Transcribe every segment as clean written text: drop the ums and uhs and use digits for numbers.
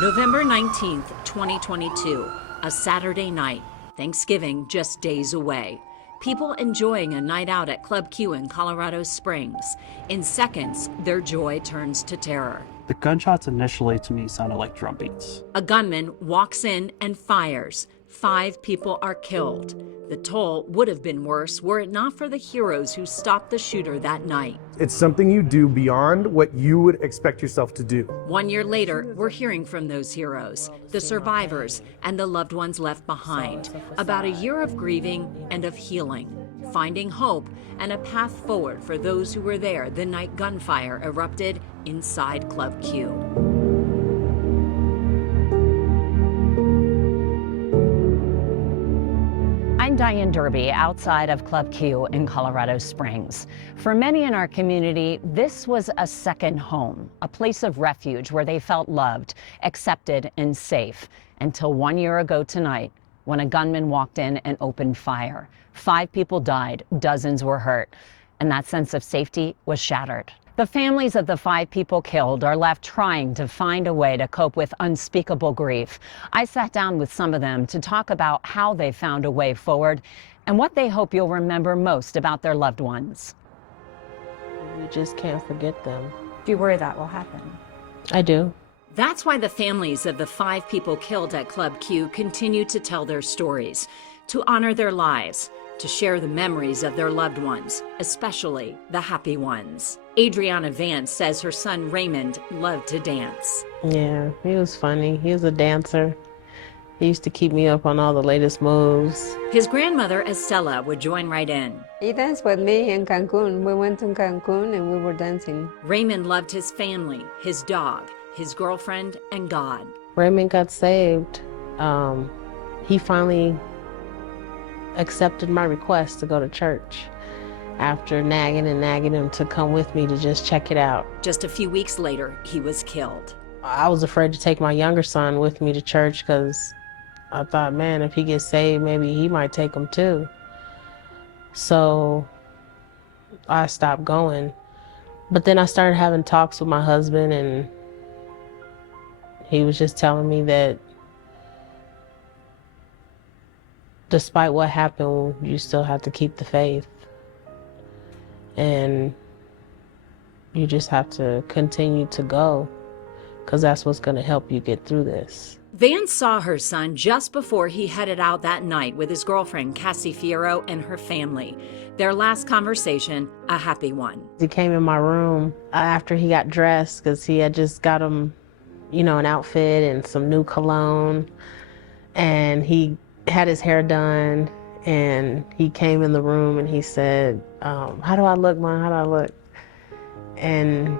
November 19th, 2022, a Saturday night, Thanksgiving just days away. People enjoying a night out at Club Q in Colorado Springs. In seconds, their joy turns to terror. The gunshots initially to me sounded like drum beats. A gunman walks in and fires. 5 people are killed. The toll would have been worse were it not for the heroes who stopped the shooter that night. It's something you do beyond what you would expect yourself to do. 1 year later, we're hearing from those heroes, the survivors, and the loved ones left behind, about a year of grieving and of healing, finding hope and a path forward for those who were there the night gunfire erupted inside Club Q. I'm Diane Derby outside of Club Q in Colorado Springs. For many in our community, this was a second home, a place of refuge where they felt loved, accepted, and safe. Until 1 year ago tonight, when a gunman walked in and opened fire. 5 people died, dozens were hurt, and that sense of safety was shattered. The families of the 5 people killed are left trying to find a way to cope with unspeakable grief. I sat down with some of them to talk about how they found a way forward and what they hope you'll remember most about their loved ones. We just can't forget them. Do you worry that will happen? I do. That's why the families of the 5 people killed at Club Q continue to tell their stories, to honor their lives, to share the memories of their loved ones, especially the happy ones. Adriana Vance says her son Raymond loved to dance. Yeah, he was funny. He was a dancer. He used to keep me up on all the latest moves. His grandmother Estella would join right in. He danced with me in Cancun. We went to Cancun and we were dancing. Raymond loved his family, his dog, his girlfriend, and God. Raymond got saved. He finally accepted my request to go to church after nagging him to come with me to just check it out. Just a few weeks later, he was killed. I was afraid to take my younger son with me to church because I thought, man, if he gets saved, maybe he might take him too. So I stopped going. But then I started having talks with my husband, and he was just telling me that despite what happened, you still have to keep the faith. And you just have to continue to go, because that's what's going to help you get through this. Vance saw her son just before he headed out that night with his girlfriend, Cassie Fierro, and her family. Their last conversation, a happy one. He came in my room after he got dressed, because he had just got him, you know, an outfit and some new cologne. And he had his hair done, and he came in the room and he said, how do I look, Mom? How do I look? And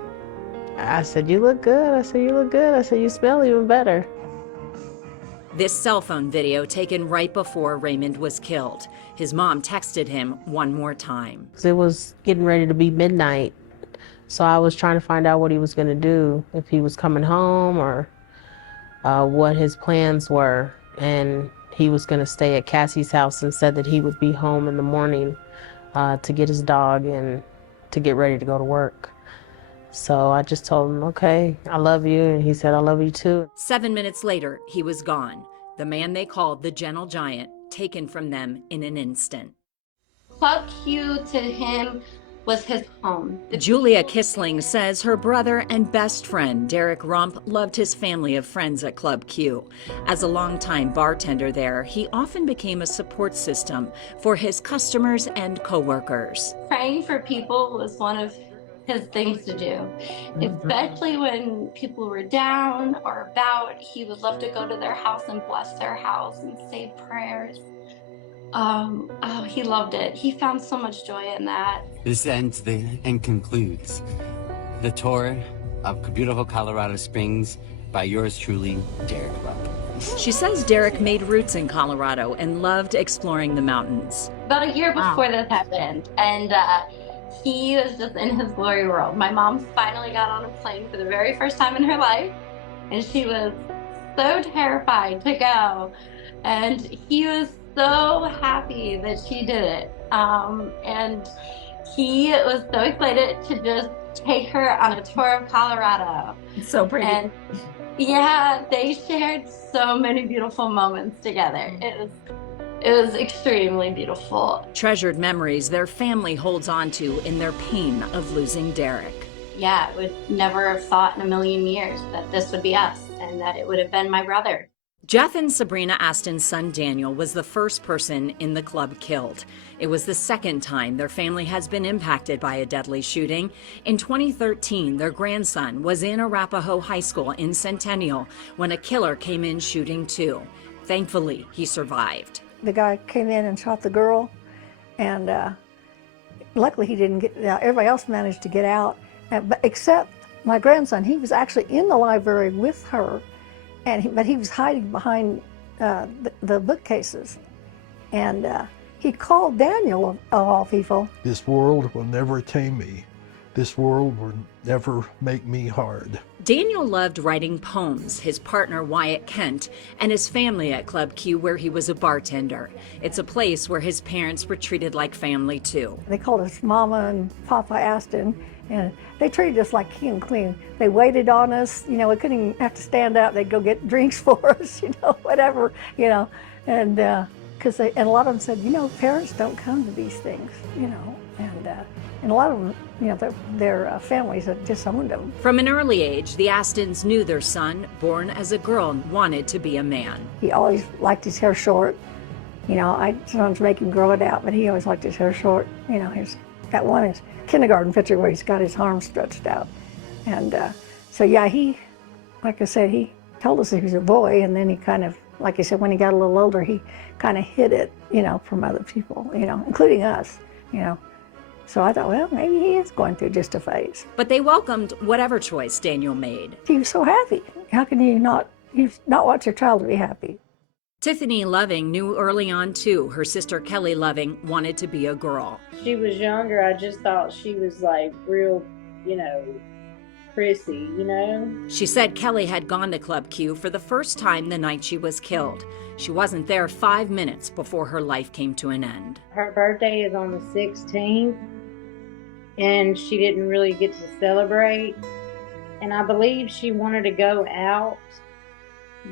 I said, you look good. I said, you look good. I said, you smell even better. This cell phone video taken right before Raymond was killed. His mom texted him one more time. It was getting ready to be midnight, so I was trying to find out what he was going to do, if he was coming home or what his plans were. And he was going to stay at Cassie's house and said that he would be home in the morning to get his dog and to get ready to go to work. So I just told him, okay, I love you. And he said, I love you too. 7 minutes later, he was gone. The man they called the Gentle Giant, taken from them in an instant. Club Q to him was his home. Julia Kissling says her brother and best friend, Derek Rump, loved his family of friends at Club Q. As a longtime bartender there, he often became a support system for his customers and coworkers. Praying for people was one of his things to do, especially when people were down or about. He would love to go to their house and bless their house and say prayers. He loved it. He found so much joy in that. This ends and concludes the tour of beautiful Colorado Springs by yours truly, Derek Rump. She says Derek made roots in Colorado and loved exploring the mountains. About a year before this happened, and he was just in his glory world. My mom finally got on a plane for the very first time in her life, and she was so terrified to go. And he was so happy that she did it. And he was so excited to just take her on a tour of Colorado. It's so pretty. And yeah, they shared so many beautiful moments together. It was extremely beautiful. Treasured memories their family holds on to in their pain of losing Derek. Yeah, would never have thought in a million years that this would be us and that it would have been my brother. Jeff and Sabrina Aston's son Daniel was the first person in the club killed. It was the second time their family has been impacted by a deadly shooting. In 2013, their grandson was in Arapahoe High School in Centennial when a killer came in shooting too. Thankfully, he survived. The guy came in and shot the girl, and luckily he didn't get out. Everybody else managed to get out, except my grandson. He was actually in the library with her, but he was hiding behind the bookcases. And he called Daniel, of all people. This world will never tame me. This world will never make me hard. Daniel loved writing poems, his partner Wyatt Kent, and his family at Club Q, where he was a bartender. It's a place where his parents were treated like family too. They called us Mama and Papa Aston, and they treated us like king and queen. They waited on us, you know, we couldn't even have to stand up. They'd go get drinks for us, you know, whatever, you know, and and a lot of them said, you know, parents don't come to these things, you know, and a lot of them, you know, their families had disowned them. From an early age, the Astons knew their son, born as a girl, wanted to be a man. He always liked his hair short. You know, I sometimes make him grow it out, but he always liked his hair short. You know, he's got one his kindergarten picture where he's got his arms stretched out. And so, yeah, he, like I said, he told us he was a boy, and then he kind of, like I said, when he got a little older, he kind of hid it, you know, from other people, you know, including us, you know. So I thought, well, maybe he is going through just a phase. But they welcomed whatever choice Daniel made. He was so happy. How can you not want your child to be happy? Tiffany Loving knew early on, too, her sister Kelly Loving wanted to be a girl. She was younger. I just thought she was like real, you know, prissy, you know? She said Kelly had gone to Club Q for the first time the night she was killed. She wasn't there 5 minutes before her life came to an end. Her birthday is on the 16th, and she didn't really get to celebrate. And I believe she wanted to go out,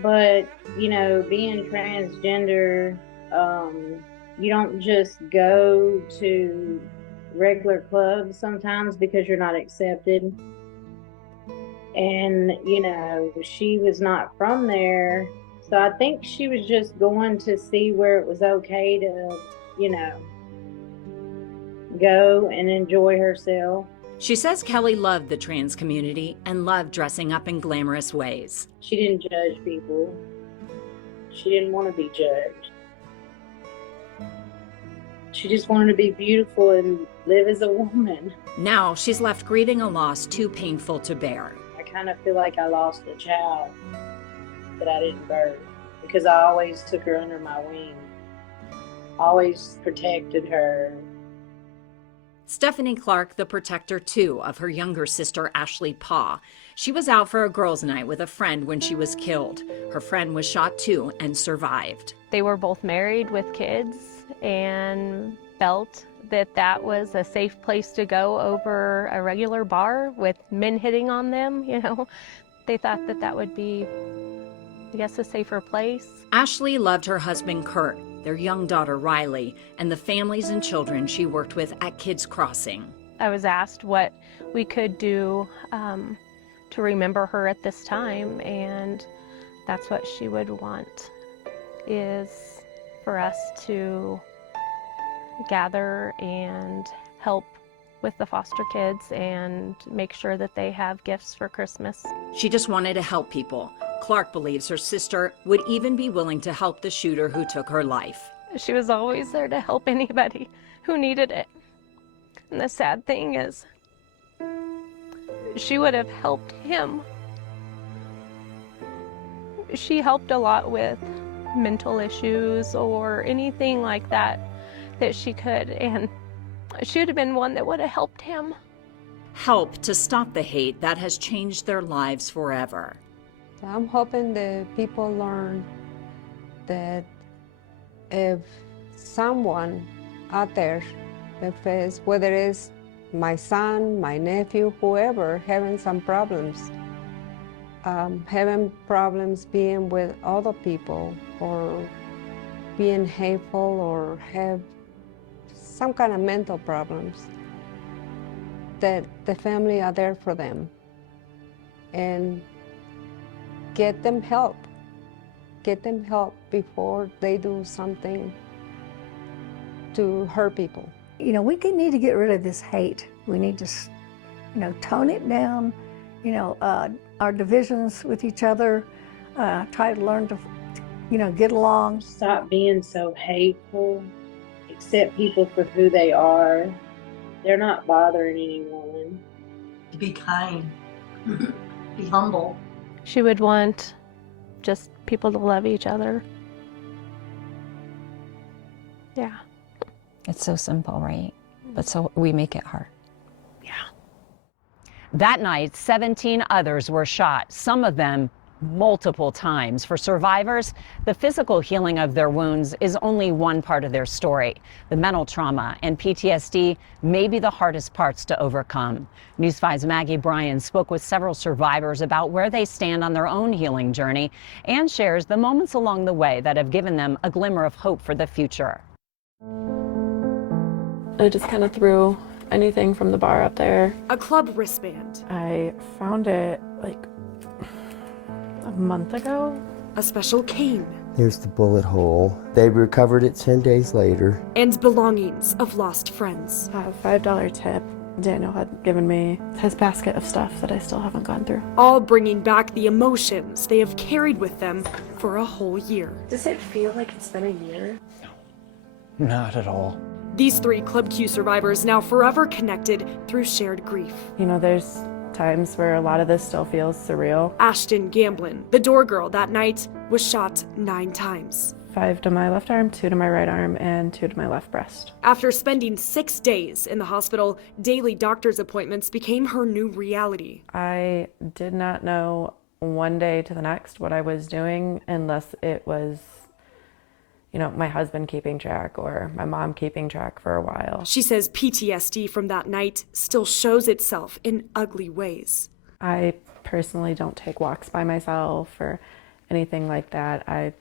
but, you know, being transgender, you don't just go to regular clubs sometimes because you're not accepted. And, you know, she was not from there. So I think she was just going to see where it was okay to, you know, go and enjoy herself. She says Kelly loved the trans community and loved dressing up in glamorous ways. She didn't judge people. She didn't want to be judged. She just wanted to be beautiful and live as a woman. Now she's left grieving a loss too painful to bear. I kind of feel like I lost a child that I didn't birth because I always took her under my wing, always protected her. Stephanie Clark, the protector, too, of her younger sister, Ashley Paw. She was out for a girls' night with a friend when she was killed. Her friend was shot, too, and survived. They were both married with kids and felt that that was a safe place to go over a regular bar with men hitting on them, you know. They thought that that would be, I guess, a safer place. Ashley loved her husband, Kurt, their young daughter, Riley, and the families and children she worked with at Kids Crossing. I was asked what we could do to remember her at this time, and that's what she would want, is for us to gather and help with the foster kids and make sure that they have gifts for Christmas. She just wanted to help people. Clark believes her sister would even be willing to help the shooter who took her life. She was always there to help anybody who needed it. And the sad thing is, she would have helped him. She helped a lot with mental issues or anything like that that she could, and she would have been one that would have helped him. Help to stop the hate that has changed their lives forever. I'm hoping that people learn that if someone out there, whether it's my son, my nephew, whoever, having some problems. Having problems being with other people or being hateful or have some kind of mental problems, that the family are there for them and get them help. Get them help before they do something to hurt people. You know, we need to get rid of this hate. We need to, you know, tone it down, you know, our divisions with each other, try to learn to, you know, get along. Stop being so hateful. Accept people for who they are. They're not bothering anyone. Be kind. Be humble. She would want just people to love each other. Yeah. It's so simple, right? But so we make it hard. Yeah. That night, 17 others were shot, some of them multiple times. For survivors, the physical healing of their wounds is only one part of their story. The mental trauma and PTSD may be the hardest parts to overcome. News 5's Maggie Bryan spoke with several survivors about where they stand on their own healing journey and shares the moments along the way that have given them a glimmer of hope for the future. I just kind of threw anything from the bar up there. A club wristband. I found it like a month ago. A special cane. Here's the bullet hole. They recovered it 10 days later. And belongings of lost friends. A $5 tip Daniel had given me. His basket of stuff that I still haven't gone through. All bringing back the emotions they have carried with them for a whole year. Does it feel like it's been a year? No, not at all. These 3 Club Q survivors now forever connected through shared grief. You know, there's times where a lot of this still feels surreal. Ashton Gamblin, the door girl that night, was shot 9 times. 5 to my left arm, 2 to my right arm, and 2 to my left breast. After spending 6 days in the hospital, daily doctor's appointments became her new reality. I did not know one day to the next what I was doing unless it was, you know, my husband keeping track or my mom keeping track for a while. She says PTSD from that night still shows itself in ugly ways. I personally don't take walks by myself or anything like that. I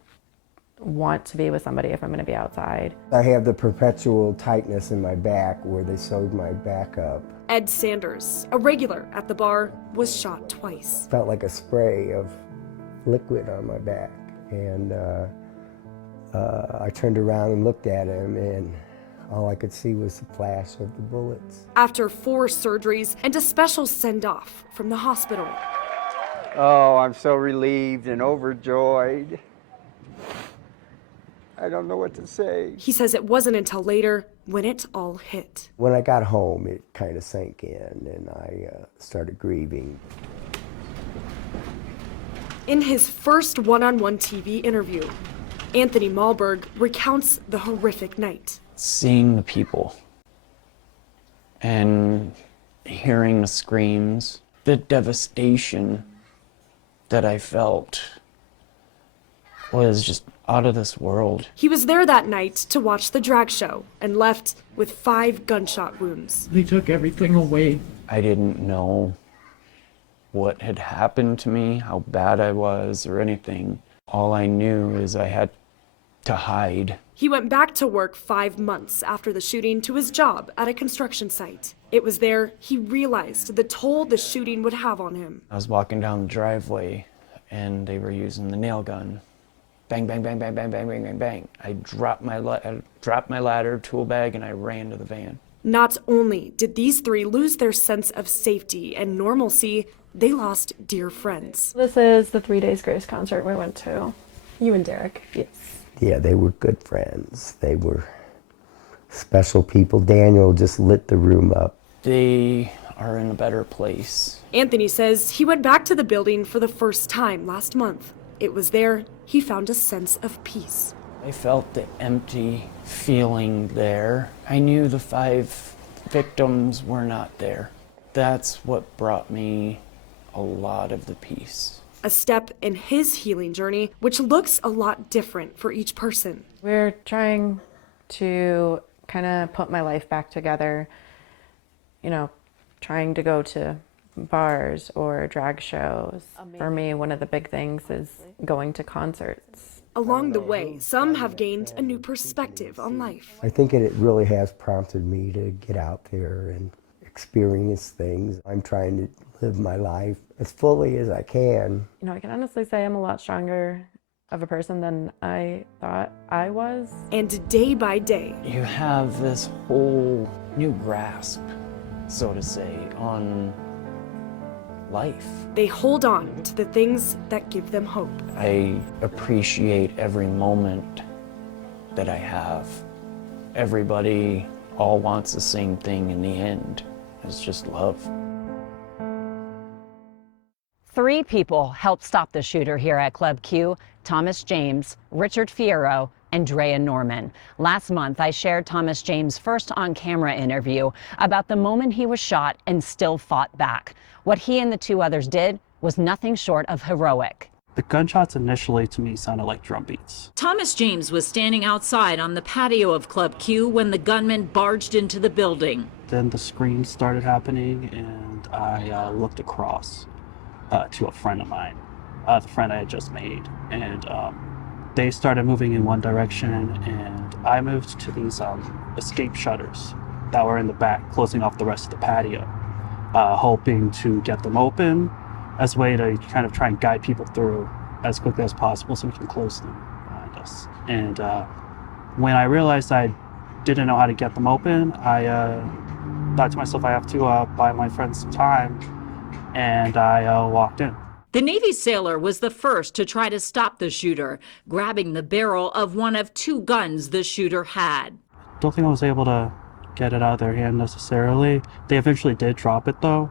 want to be with somebody if I'm going to be outside. I have the perpetual tightness in my back where they sewed my back up. Ed Sanders, a regular at the bar, was shot twice. Felt like a spray of liquid on my back. And I turned around and looked at him, and all I could see was the flash of the bullets. After 4 surgeries and a special send-off from the hospital. Oh, I'm so relieved and overjoyed. I don't know what to say. He says it wasn't until later when it all hit. When I got home, it kind of sank in, and I started grieving. In his first one-on-one TV interview, Anthony Malberg recounts the horrific night. Seeing the people and hearing the screams, the devastation that I felt was just out of this world. He was there that night to watch the drag show and left with 5 gunshot wounds. They took everything away. I didn't know what had happened to me, how bad I was, or anything. All I knew is I had to hide. He went back to work 5 months after the shooting to his job at a construction site. It was there he realized the toll the shooting would have on him. I was walking down the driveway and they were using the nail gun. Bang, bang, bang, bang, bang, bang, bang, bang, bang. I dropped my ladder, tool bag, and I ran to the van. Not only did these 3 lose their sense of safety and normalcy, they lost dear friends. This is the 3 Days Grace concert we went to. You and Derek. Yes. Yeah, they were good friends. They were special people. Daniel just lit the room up. They are in a better place. Anthony says he went back to the building for the first time last month. It was there he found a sense of peace. I felt the empty feeling there. I knew the 5 victims were not there. That's what brought me a lot of the peace. A step in his healing journey, which looks a lot different for each person. We're trying to kind of put my life back together you know, trying to go to bars or drag shows. For me, one of the big things is going to concerts. Along the way, some have gained a new perspective on life. I think it really has prompted me to get out there and experience things. I'm trying to live my life as fully as I can. You know, I can honestly say I'm a lot stronger of a person than I thought I was. And day by day, you have this whole new grasp, so to say, on life. They hold on to the things that give them hope. I appreciate every moment that I have. Everybody all wants the same thing in the end. It's just love. 3 people helped stop the shooter here at Club Q: Thomas James, Richard Fierro, and Drea Norman. Last month, I shared Thomas James' first on-camera interview about the moment he was shot and still fought back. What he and the 2 others did was nothing short of heroic. The gunshots initially to me sounded like drum beats. Thomas James was standing outside on the patio of Club Q when the gunman barged into the building. Then the screams started happening, and I looked across to a friend of mine, the friend I had just made, and they started moving in one direction, and I moved to these escape shutters that were in the back, closing off the rest of the patio, hoping to get them open as a way to kind of try and guide people through as quickly as possible so we can close them behind us. And when I realized I didn't know how to get them open, I thought to myself, I have to buy my friends some time, and I walked in. The Navy sailor was the first to try to stop the shooter, grabbing the barrel of one of 2 guns the shooter had. Don't think I was able to get it out of their hand necessarily. They eventually did drop it though,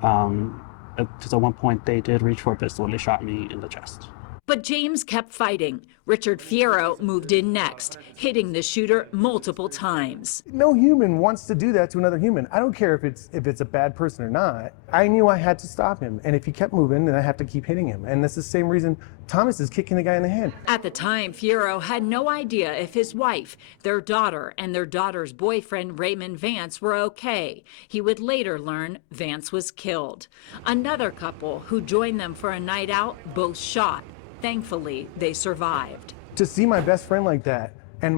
because at one point they did reach for a pistol and they shot me in the chest. But James kept fighting. Richard Fierro moved in next, hitting the shooter multiple times. No human wants to do that to another human. I don't care if it's a bad person or not. I knew I had to stop him, and if he kept moving, then I have to keep hitting him. And that's the same reason Thomas is kicking the guy in the head. At the time, Fierro had no idea if his wife, their daughter, and their daughter's boyfriend, Raymond Vance, were okay. He would later learn Vance was killed. Another couple who joined them for a night out both shot. Thankfully, they survived. To see my best friend like that, and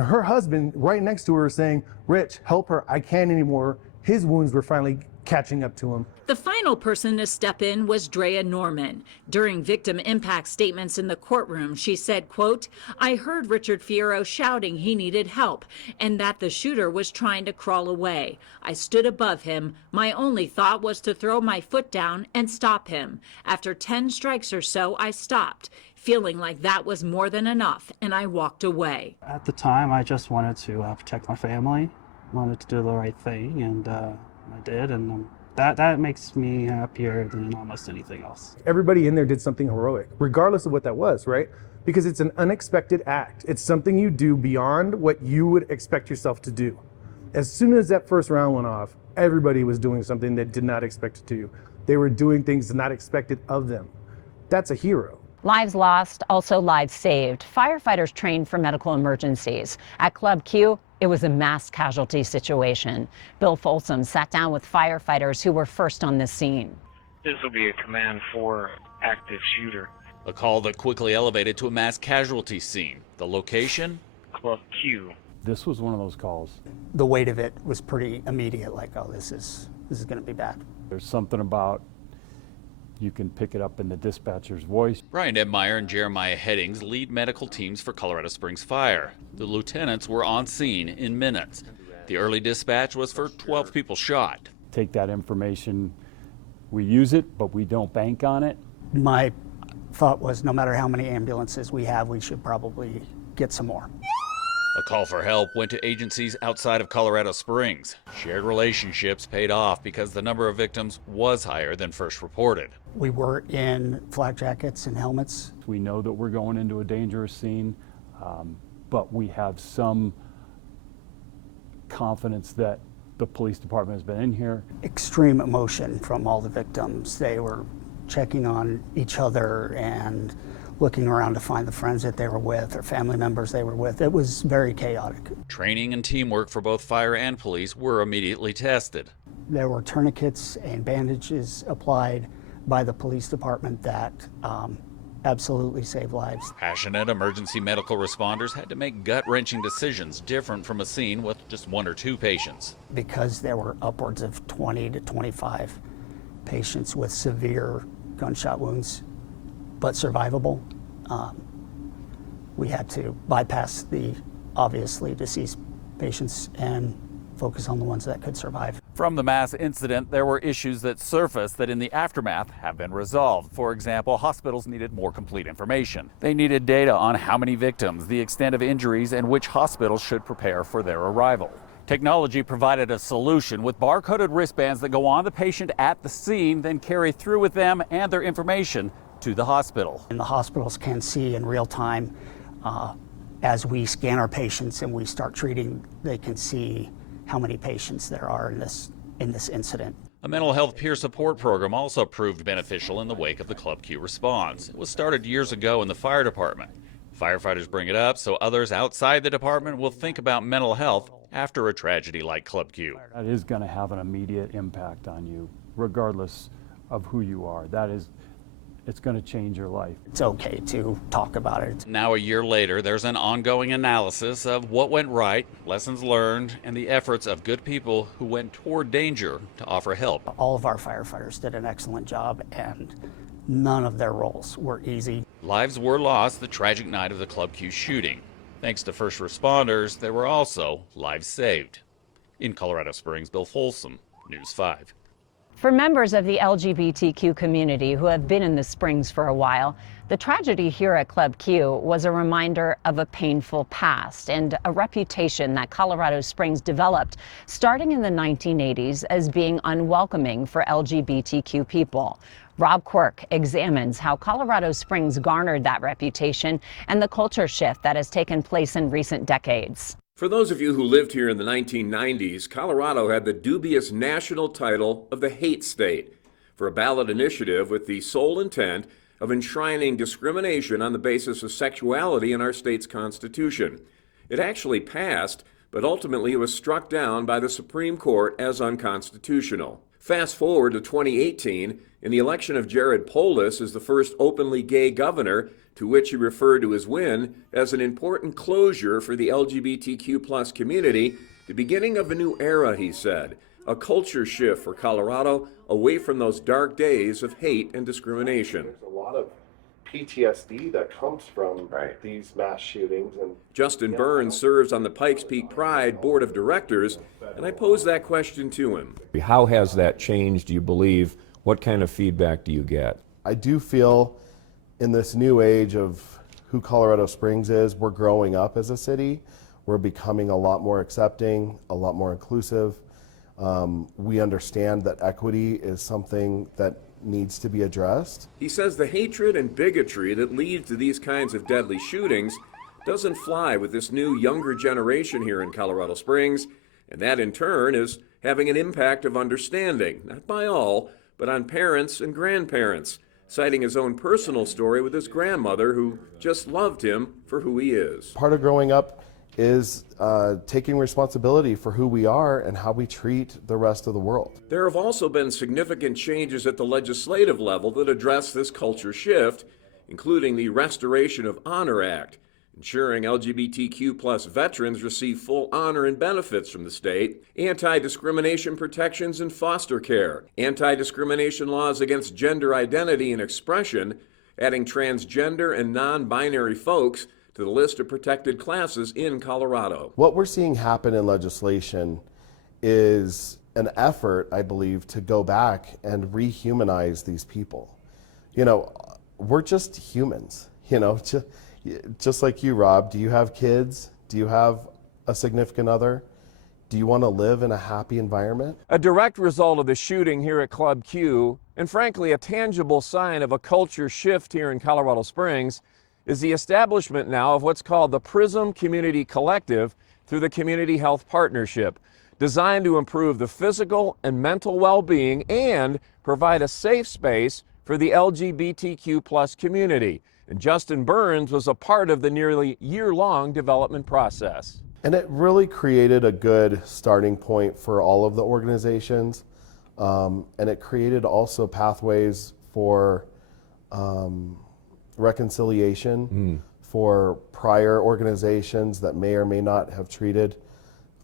her husband right next to her saying, "Rich, help her, I can't anymore." His wounds were finally catching up to him. The final person to step in was Drea Norman. During victim impact statements in the courtroom, she said, quote, "I heard Richard Fierro shouting he needed help and that the shooter was trying to crawl away. I stood above him. My only thought was to throw my foot down and stop him. After 10 strikes or so, I stopped, feeling like that was more than enough, and I walked away." At the time, I just wanted to protect my family, wanted to do the right thing, and I did, and that makes me happier than almost anything else. Everybody in there did something heroic, regardless of what that was, right? Because it's an unexpected act. It's something you do beyond what you would expect yourself to do. As soon as that first round went off, everybody was doing something that did not expect to do. They were doing things not expected of them. That's a hero. Lives lost, also lives saved. Firefighters trained for medical emergencies. At Club Q, it was a mass casualty situation. Bill Folsom sat down with firefighters who were first on the scene. This will be a command 4 active shooter. A call that quickly elevated to a mass casualty scene. The location? Club Q. This was one of those calls. The weight of it was pretty immediate, like, oh, this is going to be bad. There's something about you can pick it up in the dispatcher's voice. Brian Edmeyer and Jeremiah Headings lead medical teams for Colorado Springs Fire. The lieutenants were on scene in minutes. The early dispatch was for 12 people shot. Take that information, we use it, but we don't bank on it. My thought was no matter how many ambulances we have, we should probably get some more. A call for help went to agencies outside of Colorado Springs. Shared relationships paid off because the number of victims was higher than first reported. We were in flak jackets and helmets. We know that we're going into a dangerous scene, but we have some confidence that the police department has been in here. Extreme emotion from all the victims. They were checking on each other and looking around to find the friends that they were with or family members they were with. It was very chaotic. Training and teamwork for both fire and police were immediately tested. There were tourniquets and bandages applied by the police department that absolutely saved lives. Passionate emergency medical responders had to make gut-wrenching decisions different from a scene with just 1 or 2 patients. Because there were upwards of 20 to 25 patients with severe gunshot wounds, but survivable, we had to bypass the obviously deceased patients and focus on the ones that could survive. From the mass incident, there were issues that surfaced that in the aftermath have been resolved. For example, hospitals needed more complete information. They needed data on how many victims, the extent of injuries, and which hospitals should prepare for their arrival. Technology provided a solution with barcoded wristbands that go on the patient at the scene, then carry through with them and their information to the hospital. And the hospitals can see in real time as we scan our patients and we start treating, they can see how many patients there are in this incident. A mental health peer support program also proved beneficial in the wake of the Club Q response. It was started years ago in the fire department. Firefighters bring it up so others outside the department will think about mental health after a tragedy like Club Q. That is going to have an immediate impact on you, regardless of who you are. It's going to change your life. It's okay to talk about it. Now, a year later, there's an ongoing analysis of what went right, lessons learned, and the efforts of good people who went toward danger to offer help. All of our firefighters did an excellent job, and none of their roles were easy. Lives were lost the tragic night of the Club Q shooting. Thanks to first responders, there were also lives saved. In Colorado Springs, Bill Folsom, News 5. For members of the LGBTQ community who have been in the Springs for a while, the tragedy here at Club Q was a reminder of a painful past and a reputation that Colorado Springs developed starting in the 1980s as being unwelcoming for LGBTQ people. Rob Quirk examines how Colorado Springs garnered that reputation and the culture shift that has taken place in recent decades. For those of you who lived here in the 1990s, Colorado had the dubious national title of the hate state for a ballot initiative with the sole intent of enshrining discrimination on the basis of sexuality in our state's constitution. It actually passed, but ultimately it was struck down by the Supreme Court as unconstitutional. Fast forward to 2018, in the election of Jared Polis as the first openly gay governor, to which he referred to his win as an important closure for the LGBTQ+ community, the beginning of a new era, he said, a culture shift for Colorado away from those dark days of hate and discrimination. There's a lot of PTSD that comes from these mass shootings. And Justin Burns serves on the Pikes Peak Pride Board of Directors, and I posed that question to him. How has that changed, do you believe? What kind of feedback do you get? I do feel in this new age of who Colorado Springs is, we're growing up as a city. We're becoming a lot more accepting, a lot more inclusive. We understand that equity is something that needs to be addressed. He says the hatred and bigotry that leads to these kinds of deadly shootings doesn't fly with this new younger generation here in Colorado Springs, and that in turn is having an impact of understanding, not by all, but on parents and grandparents, citing his own personal story with his grandmother who just loved him for who he is. Part of growing up is taking responsibility for who we are and how we treat the rest of the world. There have also been significant changes at the legislative level that address this culture shift, including the Restoration of Honor Act, ensuring LGBTQ+ veterans receive full honor and benefits from the state, anti-discrimination protections in foster care, anti-discrimination laws against gender identity and expression, adding transgender and non-binary folks to the list of protected classes in Colorado. What we're seeing happen in legislation is an effort, I believe, to go back and rehumanize these people. You know, we're just humans, you know, just like you, Rob. Do you have kids? Do you have a significant other? Do you want to live in a happy environment? A direct result of the shooting here at Club Q, and frankly a tangible sign of a culture shift here in Colorado Springs, is the establishment now of what's called the PRISM Community Collective through the Community Health Partnership, designed to improve the physical and mental well-being and provide a safe space for the LGBTQ+ community. And Justin Burns was a part of the nearly year-long development process. And it really created a good starting point for all of the organizations. And it created also pathways for reconciliation for prior organizations that may or may not have treated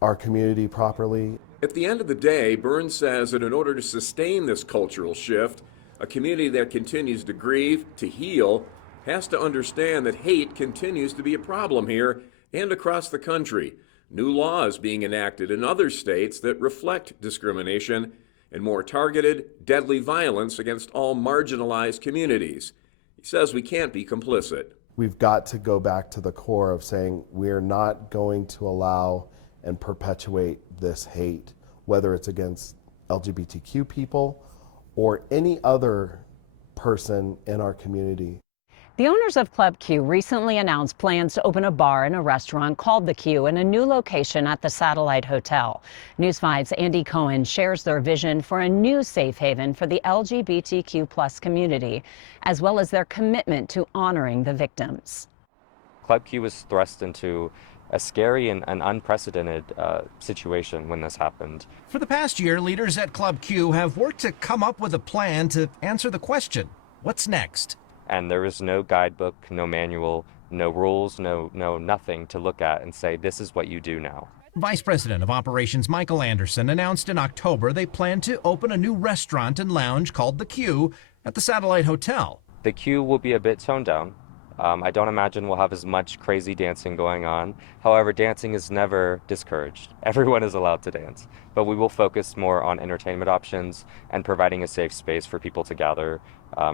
our community properly. At the end of the day, Burns says that in order to sustain this cultural shift, a community that continues to grieve, to heal, has to understand that hate continues to be a problem here and across the country. New laws being enacted in other states that reflect discrimination and more targeted, deadly violence against all marginalized communities. He says we can't be complicit. We've got to go back to the core of saying we're not going to allow and perpetuate this hate, whether it's against LGBTQ people or any other person in our community. The owners of Club Q recently announced plans to open a bar and a restaurant called The Q in a new location at the Satellite Hotel. News 5's Andy Cohen shares their vision for a new safe haven for the LGBTQ+ community, as well as their commitment to honoring the victims. Club Q was thrust into a scary and unprecedented situation when this happened. For the past year, leaders at Club Q have worked to come up with a plan to answer the question, what's next? And there was no guidebook, no manual, no rules, no nothing to look at and say, this is what you do now. Vice President of Operations Michael Anderson announced in October they plan to open a new restaurant and lounge called The Q at the Satellite Hotel. The Q will be a bit toned down. I don't imagine we'll have as much crazy dancing going on. However, dancing is never discouraged. Everyone is allowed to dance. But we will focus more on entertainment options and providing a safe space for people to gather,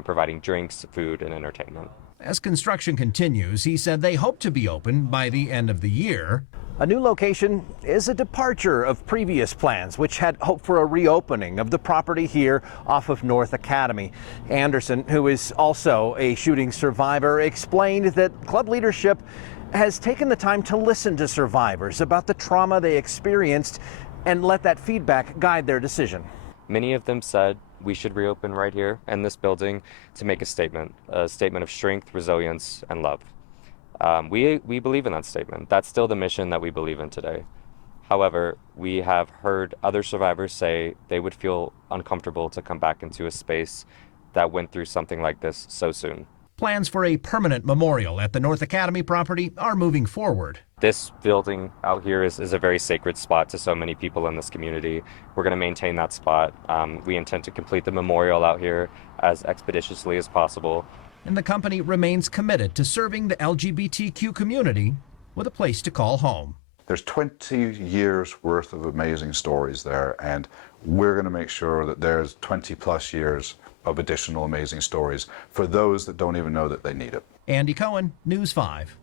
providing drinks, food, and entertainment. As construction continues, he said they hope to be open by the end of the year. A new location is a departure of previous plans, which had hoped for a reopening of the property here off of North Academy. Anderson, who is also a shooting survivor, explained that club leadership has taken the time to listen to survivors about the trauma they experienced and let that feedback guide their decision. Many of them said we should reopen right here in this building to make a statement of strength, resilience, and love. We believe in that statement. That's still the mission that we believe in today. However, we have heard other survivors say they would feel uncomfortable to come back into a space that went through something like this so soon. Plans for a permanent memorial at the North Academy property are moving forward. This building out here is a very sacred spot to so many people in this community. We're going to maintain that spot. We intend to complete the memorial out here as expeditiously as possible. And the company remains committed to serving the LGBTQ community with a place to call home. There's 20 years worth of amazing stories there, and we're going to make sure that there's 20 plus years of additional amazing stories for those that don't even know that they need it. Andy Cohen, News 5.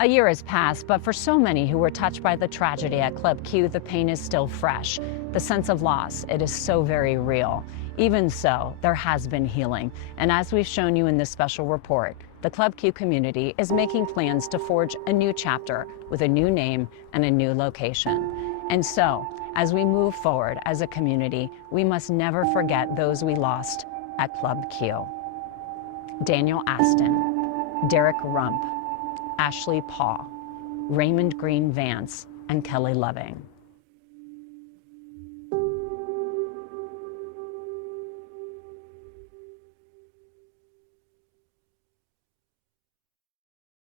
A year has passed, but for so many who were touched by the tragedy at Club Q, the pain is still fresh. The sense of loss, it is so very real. Even so, there has been healing. And as we've shown you in this special report, the Club Q community is making plans to forge a new chapter with a new name and a new location. And so, as we move forward as a community, we must never forget those we lost at Club Q. Daniel Aston, Derek Rump, Ashley Paw, Raymond Green Vance, and Kelly Loving.